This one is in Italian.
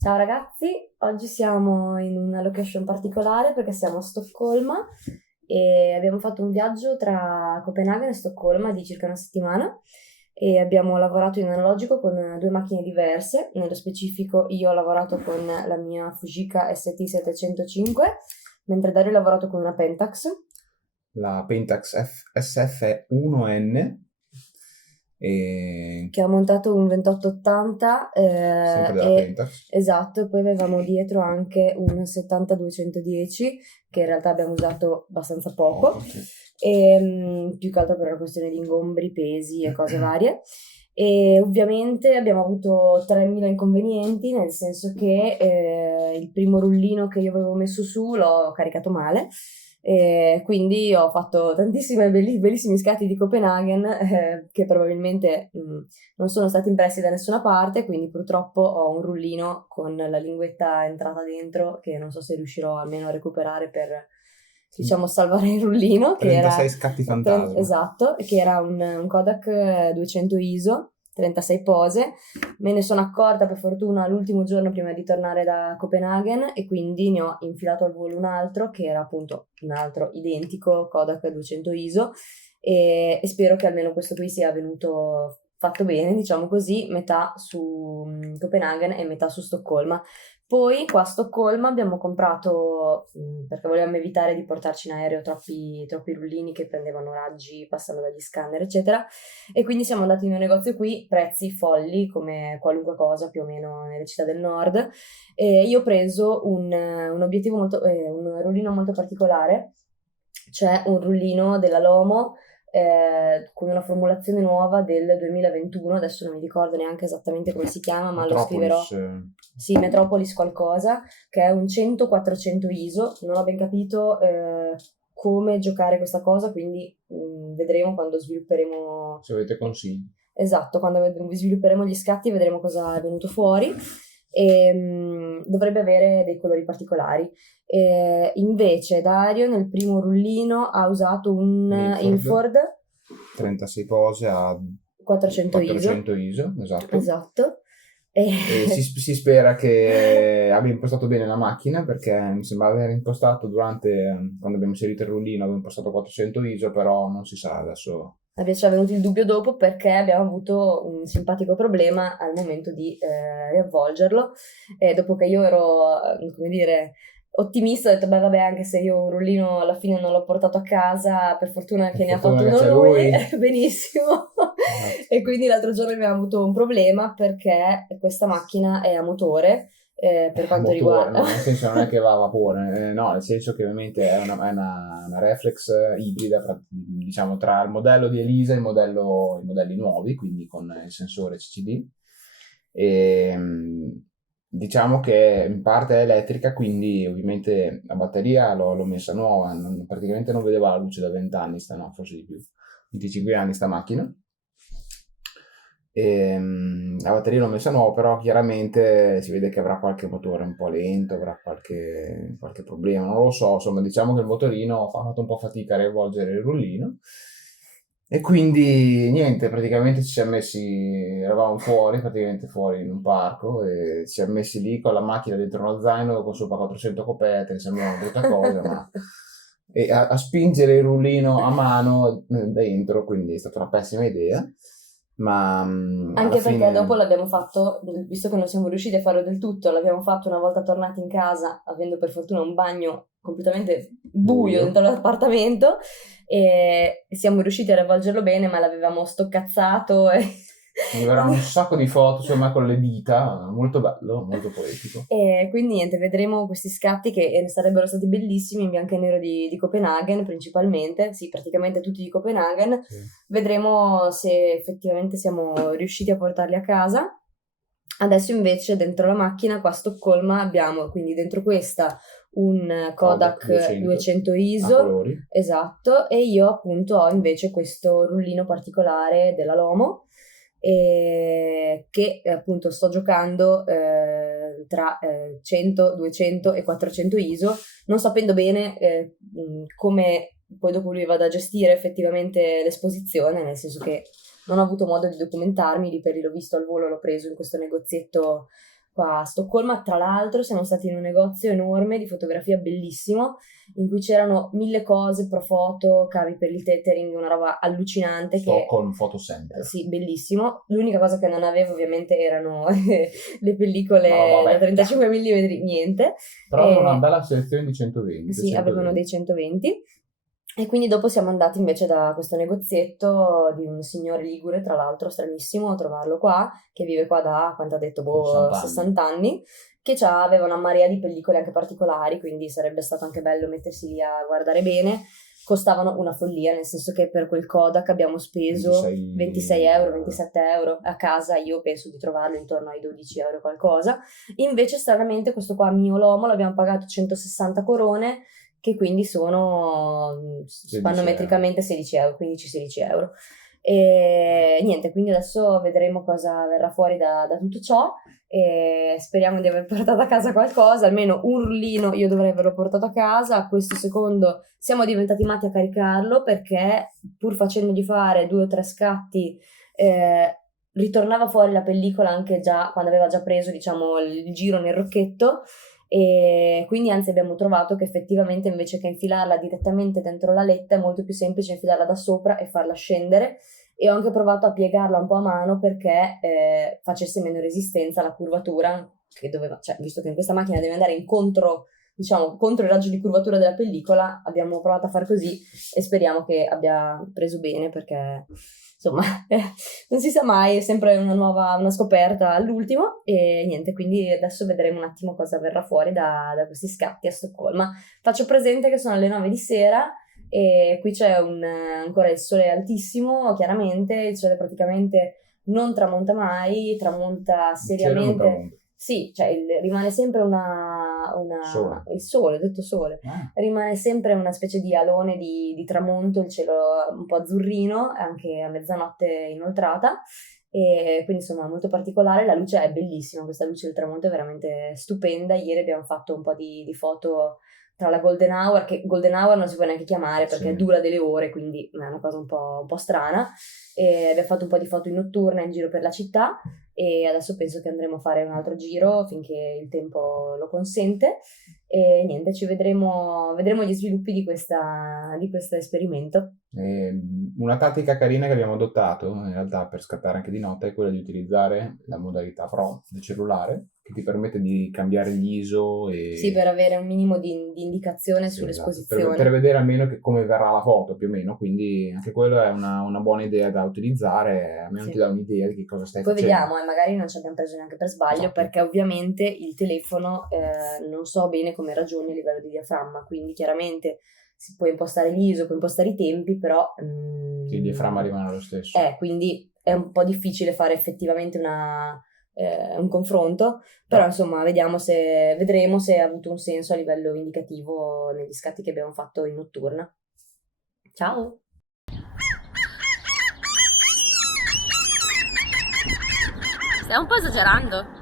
Ciao ragazzi, oggi siamo in una location particolare perché siamo a Stoccolma e abbiamo fatto un viaggio tra Copenaghen e Stoccolma di circa una settimana e abbiamo lavorato in analogico con due macchine diverse. Nello specifico io ho lavorato con la mia Fujica ST705, mentre Dario ha lavorato con una Pentax. La Pentax SF1N, e Che ha montato un 2880 sempre della e Pentax. esatto, e poi avevamo dietro anche un 70-210 che in realtà abbiamo usato abbastanza poco, Sì. e, più che altro per una questione di ingombri, pesi e cose varie. E ovviamente abbiamo avuto 3000 inconvenienti, nel senso che il primo rullino che io avevo messo su l'ho caricato male. E quindi ho fatto tantissimi bellissimi scatti di Copenaghen che probabilmente non sono stati impressi da nessuna parte, quindi purtroppo ho un rullino con la linguetta entrata dentro che non so se riuscirò almeno a recuperare per, diciamo, salvare il rullino, che era 36 scatti fantasma. esatto, che era un Kodak 200 ISO, 36 pose. Me ne sono accorta per fortuna l'ultimo giorno prima di tornare da Copenaghen e quindi ne ho infilato al volo un altro che era appunto un altro identico Kodak 200 ISO e spero che almeno questo qui sia venuto fatto bene, diciamo così, metà su Copenaghen e metà su Stoccolma. Poi qua a Stoccolma abbiamo comprato, perché volevamo evitare di portarci in aereo troppi rullini che prendevano raggi passando dagli scanner, eccetera, e quindi siamo andati in un negozio qui, prezzi folli come qualunque cosa più o meno nelle città del nord. E io ho preso un obiettivo un rullino molto particolare, c'è un rullino della Lomo con una formulazione nuova del 2021, adesso non mi ricordo neanche esattamente come si chiama, ma lo scriverò. Metropolis. Sì, Metropolis qualcosa, che è un 100-400 ISO, non ho ben capito come giocare questa cosa, quindi vedremo quando svilupperemo. Se avete consigli. Esatto, quando svilupperemo gli scatti vedremo cosa è venuto fuori e dovrebbe avere dei colori particolari. Invece Dario nel primo rullino ha usato un Milford, Inford 36 pose a 400 ISO, 400 ISO, esatto. esatto. E E si spera che abbia impostato bene la macchina, perché mi sembra aver impostato quando abbiamo inserito il rullino, abbiamo impostato 400 ISO, però non si sa adesso. ci è venuto il dubbio dopo perché abbiamo avuto un simpatico problema al momento di riavvolgerlo. E dopo che io ero, come dire, ottimista, ho detto, beh, vabbè, anche se io un rullino alla fine non l'ho portato a casa, per fortuna Per che ne ha fortuna fatto che uno c'è lui, lui. benissimo. Esatto. E quindi l'altro giorno abbiamo avuto un problema perché questa macchina è a motore per A quanto motore, riguarda. no, nel senso non è che va a vapore, no, nel senso che ovviamente è una reflex ibrida, diciamo, tra il modello di Elisa e i modelli nuovi, quindi con il sensore CCD. E, diciamo che in parte è elettrica, quindi ovviamente la batteria l'ho messa nuova, praticamente non vedeva la luce da 20 anni, no, forse di più, 25 anni sta macchina. La batteria l'ho messa nuova, però chiaramente si vede che avrà qualche motore un po' lento, avrà qualche problema, non lo so, insomma diciamo che il motorino ha fatto un po' fatica a rivolgere il rullino e quindi niente, praticamente ci siamo messi, eravamo fuori, praticamente fuori in un parco e ci siamo messi lì con la macchina dentro uno zaino con sopra 400 coperte, che sembra una brutta cosa, ma e a spingere il rullino a mano dentro, quindi è stata una pessima idea, ma alla Anche perché dopo fine. l'abbiamo fatto, visto che non siamo riusciti a farlo del tutto, l'abbiamo fatto una volta tornati in casa, avendo per fortuna un bagno completamente buio Buio. dentro l'appartamento, e siamo riusciti a riavvolgerlo bene, ma l'avevamo stoccazzato e. Mi verranno un sacco di foto su me con le dita, molto bello, molto poetico. E quindi niente, vedremo questi scatti che sarebbero stati bellissimi in bianco e nero di Copenaghen principalmente, sì, praticamente tutti di Copenaghen. Sì. Vedremo se effettivamente siamo riusciti a portarli a casa. Adesso invece dentro la macchina qua a Stoccolma abbiamo quindi dentro questa un Kodak Kodak 200 200 a ISO, colori. esatto, e io appunto ho invece questo rullino particolare della Lomo che appunto sto giocando tra 100, 200 e 400 ISO, non sapendo bene come poi dopo lui vada a gestire effettivamente l'esposizione, nel senso che non ho avuto modo di documentarmi, lì per lì l'ho visto al volo, l'ho preso in questo negozietto qua a Stoccolma. Tra l'altro siamo stati in un negozio enorme di fotografia bellissimo, in cui c'erano 1000 cose, pro foto, cavi per il tethering, una roba allucinante. Stockholm Photo Center. Sì, bellissimo. L'unica cosa che non avevo ovviamente erano le pellicole da 35 mm, niente. Però aveva una bella selezione di 120. Sì, avevano dei 120. E quindi dopo siamo andati invece da questo negozietto di un signore ligure, tra l'altro, stranissimo trovarlo qua, che vive qua da, quanto ha detto, 60 anni, che aveva una marea di pellicole anche particolari, quindi sarebbe stato anche bello mettersi lì a guardare bene. Costavano una follia, nel senso che per quel Kodak abbiamo speso 26 euro, 27 euro. A casa io penso di trovarlo intorno ai 12 euro qualcosa. Invece stranamente questo qua mio Lomo l'abbiamo pagato 160 corone, che quindi sono spannometricamente 16 euro, 15-16 euro. E niente, quindi adesso vedremo cosa verrà fuori da tutto ciò e speriamo di aver portato a casa qualcosa, almeno un rullino io dovrei averlo portato a casa. A questo secondo siamo diventati matti a caricarlo, perché pur facendogli fare 2 o 3 scatti ritornava fuori la pellicola anche già quando aveva già preso, diciamo, il giro nel rocchetto. E quindi anzi abbiamo trovato che effettivamente invece che infilarla direttamente dentro la letta è molto più semplice infilarla da sopra e farla scendere. E ho anche provato a piegarla un po' a mano perché facesse meno resistenza alla curvatura, che doveva, cioè, visto che in questa macchina deve andare incontro, diciamo, contro il raggio di curvatura della pellicola, abbiamo provato a far così e speriamo che abbia preso bene, perché insomma non si sa mai, è sempre una scoperta all'ultimo. E niente, quindi adesso vedremo un attimo cosa verrà fuori da questi scatti a Stoccolma. Faccio presente che sono le 9 di sera e qui c'è ancora il sole altissimo, chiaramente il sole praticamente non tramonta mai, tramonta seriamente. Sì, cioè rimane sempre Sole. il sole, ho detto sole, rimane sempre una specie di alone di tramonto, il cielo un po' azzurrino, anche a mezzanotte inoltrata, e quindi insomma molto particolare. La luce è bellissima, questa luce del tramonto è veramente stupenda. Ieri abbiamo fatto un po' di foto tra la Golden Hour, che Golden Hour non si può neanche chiamare perché dura delle ore, quindi è una cosa un po' strana, e abbiamo fatto un po' di foto in notturna in giro per la città e adesso penso che andremo a fare un altro giro finché il tempo lo consente. E niente, vedremo gli sviluppi di questo esperimento. Una tattica carina che abbiamo adottato in realtà per scattare anche di notte è quella di utilizzare la modalità Pro del cellulare, che ti permette di cambiare gli ISO e... Sì, per avere un minimo di indicazione sull'esposizione. Esatto. Per vedere almeno come verrà la foto più o meno, quindi anche quello è una buona idea da utilizzare, almeno ti dà un'idea di che cosa stai facendo. Poi vediamo, magari non ci abbiamo preso neanche per sbaglio, esatto. Perché ovviamente il telefono non so bene come ragioni a livello di diaframma, quindi chiaramente si può impostare l'ISO, può impostare i tempi, però... il diaframma rimane lo stesso. Quindi è un po' difficile fare effettivamente un confronto, però insomma vedremo se ha avuto un senso a livello indicativo negli scatti che abbiamo fatto in notturna. Ciao! Stai un po' esagerando.